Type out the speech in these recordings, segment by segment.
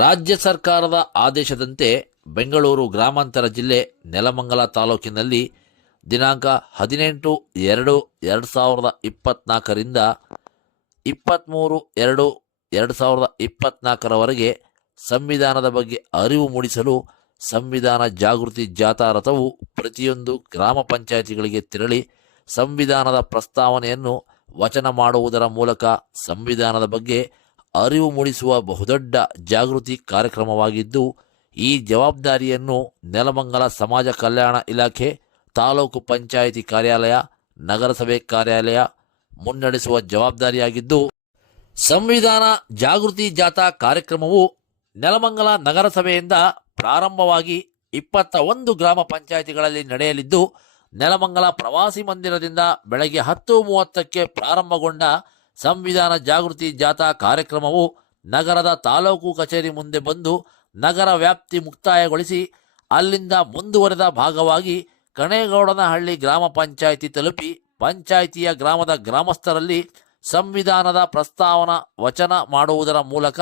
ರಾಜ್ಯ ಸರ್ಕಾರದ ಆದೇಶದಂತೆ ಬೆಂಗಳೂರು ಗ್ರಾಮಾಂತರ ಜಿಲ್ಲೆ ನೆಲಮಂಗಲ ತಾಲೂಕಿನಲ್ಲಿ ದಿನಾಂಕ 18-2-2024ರಿಂದ 23-2-2024ರವರೆಗೆ ಸಂವಿಧಾನದ ಬಗ್ಗೆ ಅರಿವು ಮೂಡಿಸಲು ಸಂವಿಧಾನ ಜಾಗೃತಿ ಜಾಥಾ ರಥವು ಪ್ರತಿಯೊಂದು ಗ್ರಾಮ ಪಂಚಾಯಿತಿಗಳಿಗೆ ತೆರಳಿ ಸಂವಿಧಾನದ ಪ್ರಸ್ತಾವನೆಯನ್ನು ವಚನ ಮಾಡುವುದರ ಮೂಲಕ ಸಂವಿಧಾನದ ಬಗ್ಗೆ ಅರಿವು ಮೂಡಿಸುವ ಬಹುದೊಡ್ಡ ಜಾಗೃತಿ ಕಾರ್ಯಕ್ರಮವಾಗಿದ್ದು, ಈ ಜವಾಬ್ದಾರಿಯನ್ನು ನೆಲಮಂಗಲ ಸಮಾಜ ಕಲ್ಯಾಣ ಇಲಾಖೆ, ತಾಲೂಕು ಪಂಚಾಯಿತಿ ಕಾರ್ಯಾಲಯ, ನಗರಸಭೆ ಕಾರ್ಯಾಲಯ ಮುನ್ನಡೆಸುವ ಜವಾಬ್ದಾರಿಯಾಗಿದ್ದು, ಸಂವಿಧಾನ ಜಾಗೃತಿ ಜಾಥಾ ಕಾರ್ಯಕ್ರಮವು ನೆಲಮಂಗಲ ನಗರಸಭೆಯಿಂದ ಪ್ರಾರಂಭವಾಗಿ 21 ಗ್ರಾಮ ಪಂಚಾಯಿತಿಗಳಲ್ಲಿ ನಡೆಯಲಿದ್ದು, ನೆಲಮಂಗಲ ಪ್ರವಾಸಿ ಮಂದಿರದಿಂದ ಬೆಳಗ್ಗೆ 10:30ಕ್ಕೆ ಪ್ರಾರಂಭಗೊಂಡ ಸಂವಿಧಾನ ಜಾಗೃತಿ ಜಾಥಾ ಕಾರ್ಯಕ್ರಮವು ನಗರದ ತಾಲೂಕು ಕಚೇರಿ ಮುಂದೆ ಬಂದು ನಗರ ವ್ಯಾಪ್ತಿ ಮುಕ್ತಾಯಗೊಳಿಸಿ ಅಲ್ಲಿಂದ ಮುಂದುವರೆದ ಭಾಗವಾಗಿ ಕಣೇಗೌಡನಹಳ್ಳಿ ಗ್ರಾಮ ಪಂಚಾಯಿತಿ ತಲುಪಿ ಪಂಚಾಯಿತಿಯ ಗ್ರಾಮದ ಗ್ರಾಮಸ್ಥರಲ್ಲಿ ಸಂವಿಧಾನದ ಪ್ರಸ್ತಾವನಾ ವಚನ ಮಾಡುವುದರ ಮೂಲಕ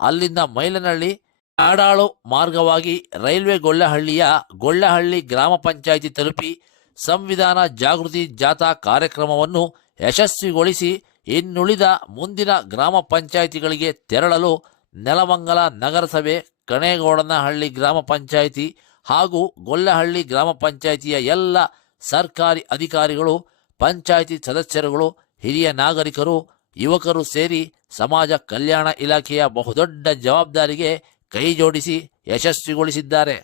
ಅಲ್ಲಿಂದ ಮೈಲನಹಳ್ಳಿ ಆಡಾಳು ಮಾರ್ಗವಾಗಿ ರೈಲ್ವೆ ಗೊಳ್ಳಹಳ್ಳಿ ಗ್ರಾಮ ಪಂಚಾಯಿತಿ ತಲುಪಿ ಸಂವಿಧಾನ ಜಾಗೃತಿ ಜಾಥಾ ಕಾರ್ಯಕ್ರಮವನ್ನು ಯಶಸ್ವಿಗೊಳಿಸಿ ಇನ್ನುಳಿದ ಮುಂದಿನ ಗ್ರಾಮ ಪಂಚಾಯಿತಿಗಳಿಗೆ ತೆರಳಲು ನೆಲಮಂಗಲ ನಗರಸಭೆ, ಕಣೇಗೌಡನಹಳ್ಳಿ ಗ್ರಾಮ ಪಂಚಾಯಿತಿ ಹಾಗೂ ಗೊಳ್ಳಹಳ್ಳಿ ಗ್ರಾಮ ಪಂಚಾಯಿತಿಯ ಎಲ್ಲ ಸರ್ಕಾರಿ ಅಧಿಕಾರಿಗಳು, ಪಂಚಾಯಿತಿ ಸದಸ್ಯರುಗಳು, ಹಿರಿಯ ನಾಗರಿಕರು, ಯುವಕರು ಸೇರಿ ಸಮಾಜ ಕಲ್ಯಾಣ ಇಲಾಖೆಯ ಬಹುದೊಡ್ಡ ಜವಾಬ್ದಾರಿಗೆ ಕೈಜೋಡಿಸಿ ಯಶಸ್ವಿಗೊಳಿಸಿದ್ದಾರೆ.